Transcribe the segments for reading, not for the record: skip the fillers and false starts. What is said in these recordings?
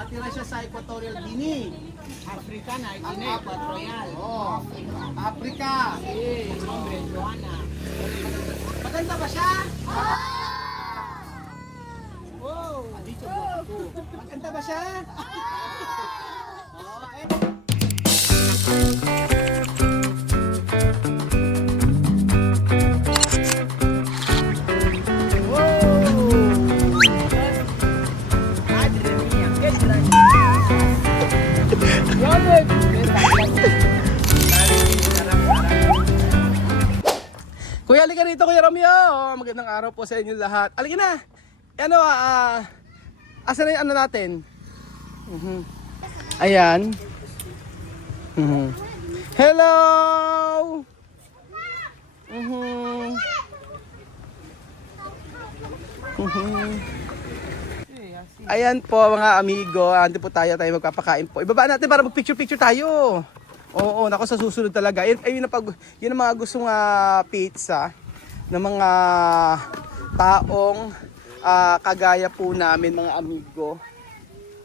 Nakatira siya sa Equatorial Guinea. Africa na, Guinea Equatorial. Oh, Africa. Nombre, Joana. Maganda ba siya? Wow! Dito ko. Maganda ba siya? Oh, eh. Madre mía, qué grande. Kuya, halika rito, Kuya Romeo. Oh, magandang araw po sa inyo lahat. Halika na. Ano, asan na yung ano natin? Ayan. Hello! Ayan po mga amigo, andi po tayo magpapakain po. Ibaba natin para mag-picture-picture tayo. Oo, nako sa susunod talaga. Yun ang mga gustong pizza ng mga taong kagaya po namin mga amigo.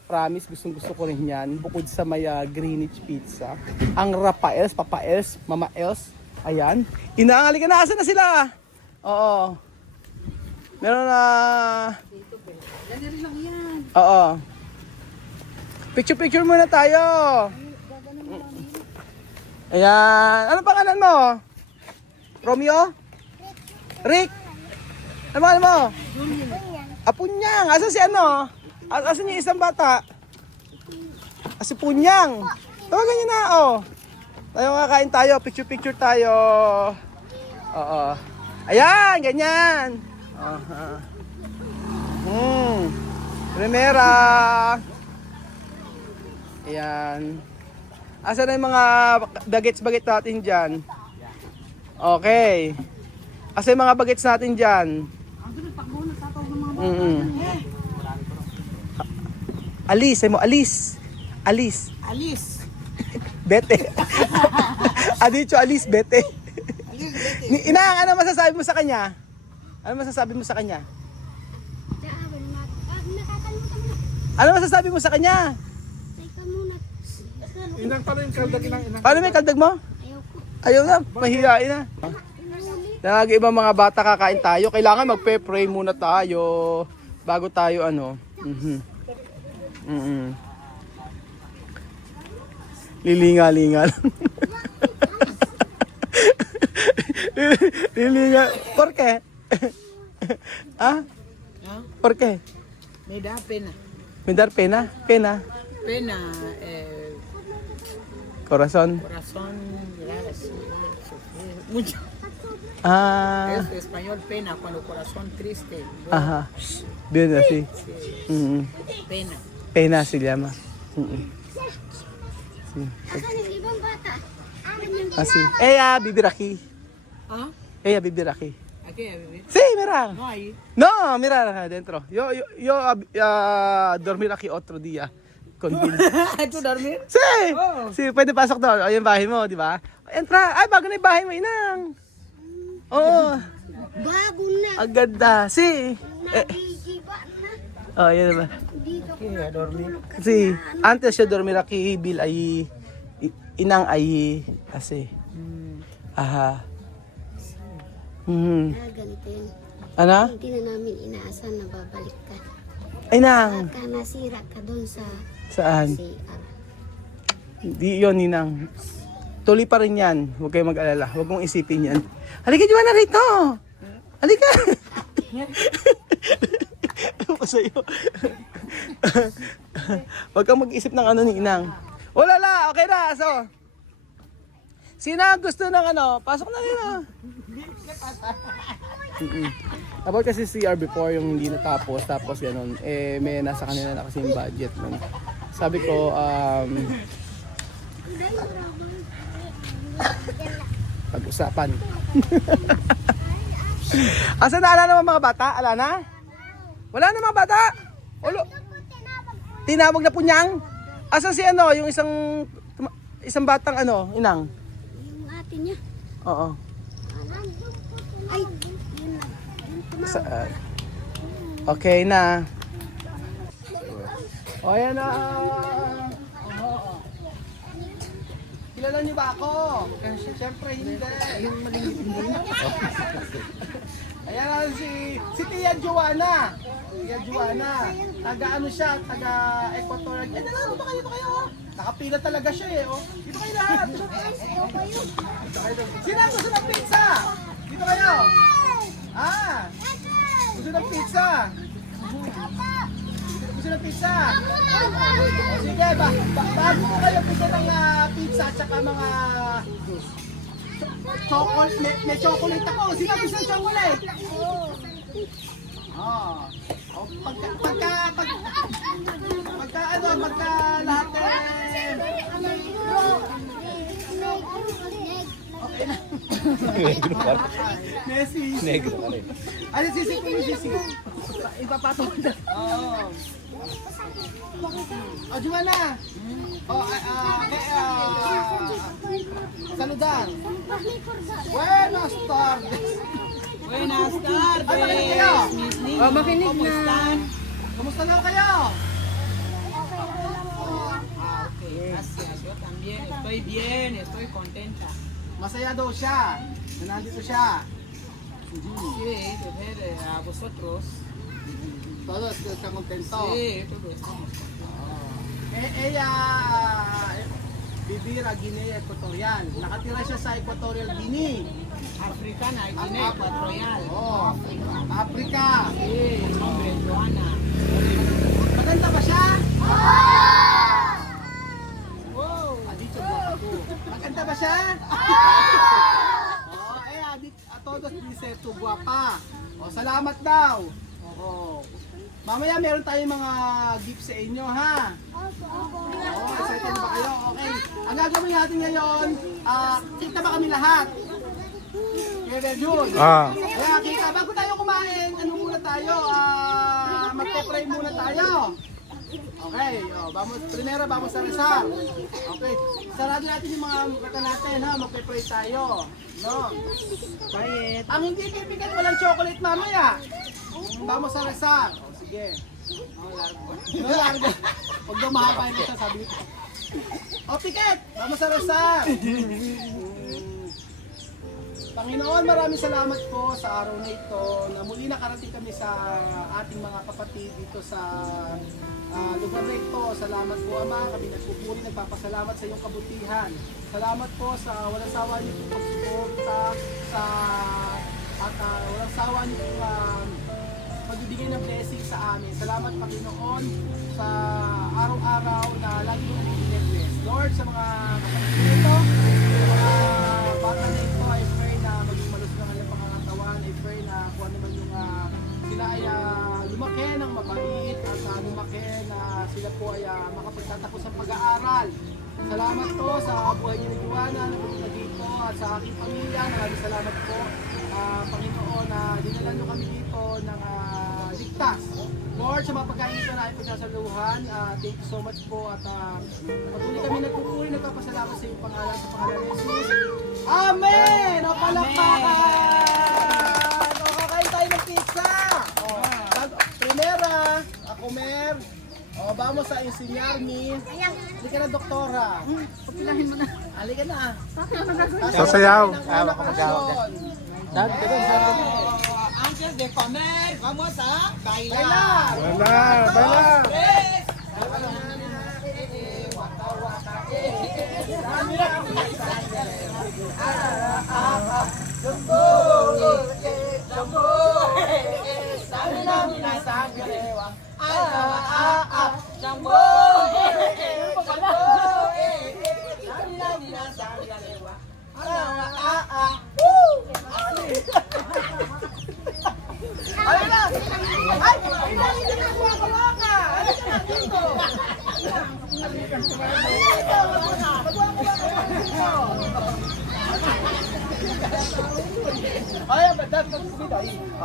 Promise, gustong-gusto ko rin yan. Bukod sa may Greenwich Pizza. Ang Rafaels, Papa Els, Mama Els. Ayan. Inaangali ka na. Asan na sila? Oo. Meron na... Dali rin lang yan. Oo. Picture-picture muna tayo. Ayan. Ano pangalan mo? Romeo? Rick? Ano pangalan mo? Apunyang. Asan si ano? Asan yung isang bata? Si Punyang. Tawagan niyo na, oh. Tayo kakain tayo. Picture-picture tayo. Oo. Ayan, ganyan. Primera. Ayan. Asan na yung mga bagets-bagets natin dyan? Okay. Asan yung mga bagets natin dyan? Alice, mo Alice. Alice. Alice. Bete. Adicho Alice, Bete. Inang, ano masasabi mo sa kanya? Ano masasabi mo sa kanya? Ano masasabi mo sa kanya? Inang pala yung kaldag, inang. Paano may kaldag mo? Ayaw na, mahihain na. Nag-ibang mga bata kakain tayo. Kailangan magpe-pray muna tayo bago tayo ano. Lilinga-linga lang. Lilinga. ¿Por qué? ¿Ah? ¿Por qué? Me da pena. Me dar pena? Pena. Pena, Corazón. corazón, mirar así, sufrir mucho. Ah. Es español pena, cuando corazón triste. Ajá. Bien así. Pena. Pena se llama. Así. Ella vivir aquí. ¿Ah? Ella vivir aquí. ¿Aquí a vivir? Sí, mira. No, ahí. No, mira adentro. Yo dormir aquí otro día. Con Bill. ¿Tú dormir? Sí. Oh. Sí, pwede pasok doon. O, yung bahay mo, di ba? Entra. Ay, bago na yung bahay mo, inang. Oo. Bago na. Ang ganda. Sí. Nagigiba na. Oh, yan ba? Dito Aquí a dormir. Sí. Antes siya dormir aquí, Bill ay inang ay kasi. Aha. ganito yun. Ano? Hindi na namin inaasahan na babalik ka. Ay, nang. Baka nasira ka doon sa Saan? CR. Di yun, ninang. Tuloy pa rin yan. Huwag kayong mag-alala. Huwag mong isipin yan. Halika, Joanna, rito. Halika. Ano pa sa'yo? Huwag kang mag-isip ng ano ni inang. Wala la, okay na. So, sino ang gusto ng ano? Pasok na nila. About kasi CR before yung hindi natapos, tapos ganun, eh may nasa kanila na kasi yung budget nun. Sabi ko, pag-usapan. Asa na, ala naman mga bata? Ala na? Wala na mga bata? Ulo. Tinawag na Punyang? Asa si ano, yung isang batang ano, inang? Yung ate niya. Oo. Ay, yun na. Yun tumawag. Saan? Okay na. O, ayan na. Kilala niyo ba ako? Siyempre hindi. Yung malingit hindi. Ayan na si Tia Joanna. Tia Joanna. Taga ano siya? Taga Equatorial. Ay, dito kayo. Nakapila talaga siya eh. Oh. Dito kayo lahat. Dito kayo. Sino ang gusto ng pizza? Dito kayo. Ah. Gusto ng pizza? Gusto ng pizza? Sige, bago ko kayo pizza ng pizza at saka mga chocolate, may chocolate ako. Sino gusto ng chocolate? Oh. Pagka lahat okay na. Messi. Negro ka rin. Ano sisi? Ipapatong na. Oo. O, Joanna. O, saludar. Buenas tardes. Buenas tardes. Ano kayo? Oh, makinig na. Kumusta na kayo? Okay, gracias. Yo también estoy bien, estoy contenta. Masaya daw siya. Na nandito siya. Sí, de ver a vosotros. Todos están contentos. Sí, todos estamos contentos. Ella Bibira, Guinea Equatorial. Nakatira siya sa Equatorial Guinea. Africana, Guinea Ecuatorial. Oh, Africa. Sí, el nombre es Joana. Maganda ba siya? Wow. Adito ba ako? Maganda ba siya? Oh, a todos dice tu guapa. Oh, salamat daw. Oh. Mamaya meron tayong mga gifts sa inyo, ha? Oh, excited ba kayo? Okay. Ang gagawin natin ngayon, kita ba kami lahat? Kaya yun. Kaya kita, bago tayo kumain, ano muna tayo? Magpe-pray muna tayo. Okay, primero vamos a rezar. Okay, sarado natin yung mga mata natin, ha? Magpe-pray tayo. No? Quiet. Ang hindi bibigyan, walang chocolate mamaya. Vamos a rezar. O, sige. No, largo. Huwag daw mahaba yung isa, sabi ko. O, Piket! Vamos a rezar. Panginoon, maraming salamat po sa araw na ito na muli nakarating kami sa ating mga kapatid dito sa lugar na ito. Salamat po, Ama. Kami nagpupuri, nagpapasalamat sa iyong kabutihan. Salamat po sa walang sawa niyo pong pagsuporta at walang sawa niyo pong magbibigay ng blessing sa amin. Salamat, Panginoon, sa araw-araw na lagi mo nag-bless. Lord, sa mga kapatid nito, sa mga bata na ito, I pray na maging malusog ang kanyang pangangatawan. I pray na kung ano man yung sila ay lumaki ng mabait at lumaki na sila po ay makapagtatapos sa pag-aaral. Salamat po sa buhay niyo ni Joanna na pumunta dito at sa aking pamilya. Maraming salamat po, Panginoon, na dinala niyo kami dito ng ligtas. Lord, sa mga pagkain ito na ay pagsasaluhan, thank you so much po at patuloy kami nagpupuri, nagpapasalamat sa iyong pangalan, sa pangalan ni Jesus. Amen! O palakpakan! O kakain tayo ng pizza! O, primera, a comer. O, vamos a enseñarme. Halika na, doktora. Papilahin mo na. Halika na. Sasayaw. Antes de comer, vamos a bailar. Bailar.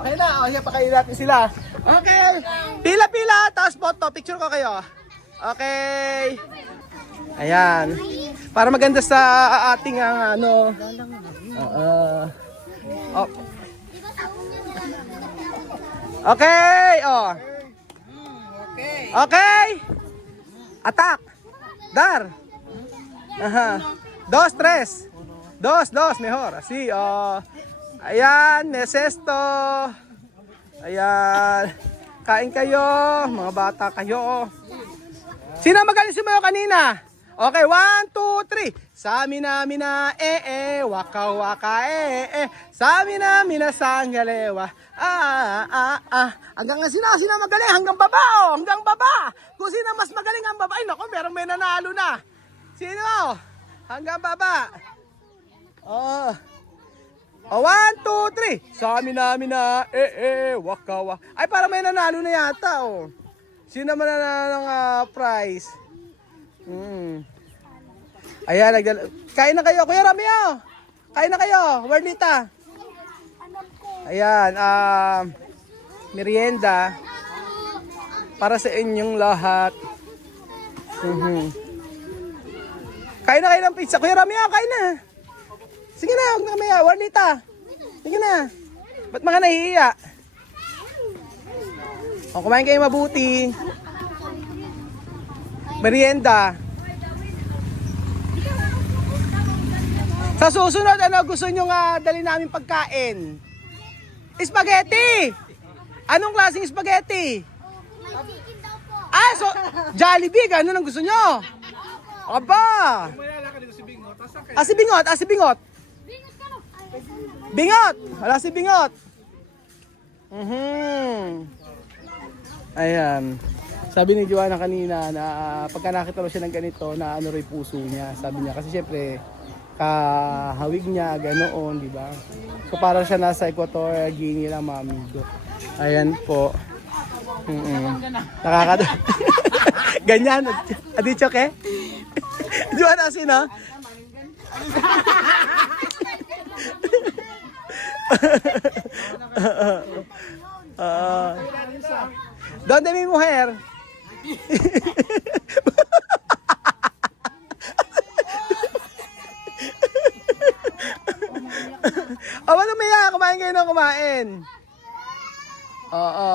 Okay na, okay, pakainin natin sila. Okay, pila-pila, tapos photo, picture ko kayo. Okay. Ayan. Para maganda sa ating ano. Oh. Okay, oh. Okay. Okay. Atak. Dar. Aha. 2, 3. 2, mejor. Así, oh. Ayan, mesesto. Ayan. Kain kayo, mga bata kayo. Sino magaling sumayo kanina? Okay, 1, 2, 3. Samina mina waka waka Samina mina sangalewa. Hanggang sino magaling hanggang baba oh, hanggang baba. Kung sino mas magaling ang baba, ay nako, merong may nanalo na. Sino? Hanggang baba. Oh. 1, 2, 3. Samina mina waka waka. Ay, parang may nanalo na yata oh. Sino man nanalo ng prize? Ayan, kain na kayo. Kuya Ramio, kain na kayo. Warnita. Ayan, merienda para sa inyong lahat. Kain na kayo ng pizza. Kuya Ramio, kain na. Sige na, huwag na kami. Warnita. Sige na. Ba't mga nahihiya? O, kumain kayo mabuti. Merienda. Sa susunod, ano gusto nyo nga dali namin pagkain? Spaghetti! Anong klaseng spaghetti? Ah, so, Jollibee, ganun ang gusto nyo? Aba! Si Bingot. Bingot! Wala si Bingot. Ayan. Sabi ni Joanna kanina na pagka nakita mo siya ng ganito, na ano rin puso niya. Sabi niya, kasi syempre, kahawig niya, ganoon, di ba? So parang siya nasa Equatorial Guinea lang, mga amigo. Ayan po. Nakakado. Ganyan. Adicho ke? Joanna sino? ¿Dónde mi mujer? Ano maya? Kumain kayo ng kumain. Oo.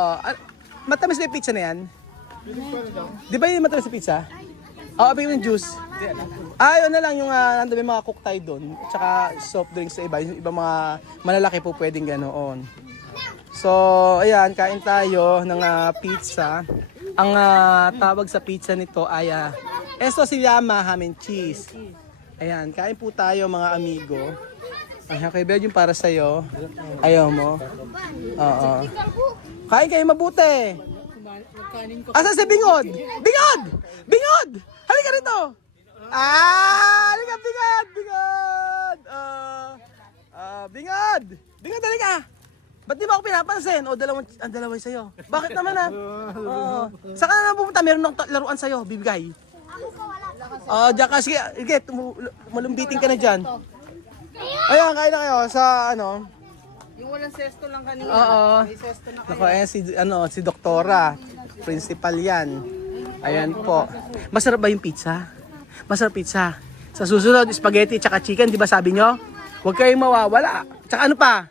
Matamis na yung pizza na yan? Di ba yung matamis na pizza? Oo, yung juice. Yun na lang yung nandun may mga cook tayo doon. Tsaka soft drinks sa iba. Yung iba mga malalaki po pwedeng ganoon. So, ayan, kain tayo ng pizza. Ang tawag sa pizza nito ay esto se llama ham and cheese. Ayan, kain po tayo mga amigo. Ayan, kay Bel, yung para sa'yo. Ayaw mo? Oo. Kain kayo mabuti. Asa si Bingod? Bingod! Bingod! Halika rito! Halika, Bingod! Bingod! Bingod! Bingod, halika! Ba't di ba ako pinapansin? O, dalawang sa'yo. Bakit naman Saan ka na pumunta? Meron ng laruan sa'yo, bibigay. Diyan ka, sige, malumbiting ka na dyan. Ayan, kain na kayo sa ano. Yung walang sesto lang kanina. Oo. May sesto na Nako, si Doktora. Principal yan. Ayan po. Masarap ba yung pizza? Masarap pizza. Sa susunod, spaghetti tsaka chicken, di ba sabi nyo? Huwag kayong mawawala. Tsaka ano pa?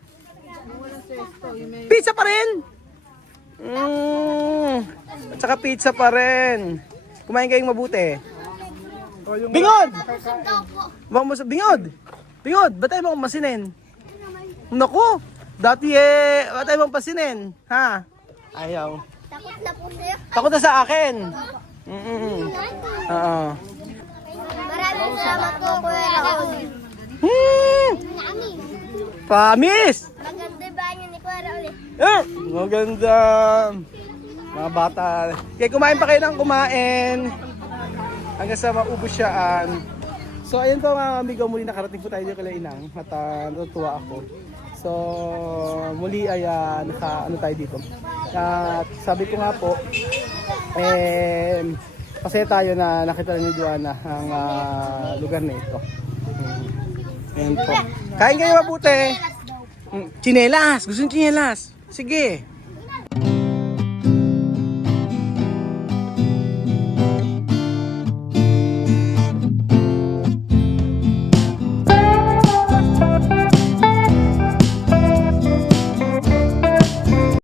Pizza pa rin! Tsaka pizza pa rin. Kumain kayong mabuti. Bingod! Bingod! Bingod, ba't tayo mong masinin? Naku! Dati ba't tayo mong pasinin? Ha? Ayaw. Takot na po sa'yo. Takot na sa akin. Oo. Maraming salamat po, Kuya Raul. Promise! Maganda ba niyo ni Kuya Raul? Maganda. Mga bata. Kaya kumain pa kayo ng kumain. Hanggang sa maubos siyaan. So ayun po mga amigo, muli nakarating po tayo dito kay Inang at natutuwa ako. So muli ay ano tayo dito. At sabi ko nga po, masaya tayo na nakita ni Joanna ang lugar na ito. Ayan po. Kain kayo mabuti. Chinelas! Gusto nyo chinelas? Sige.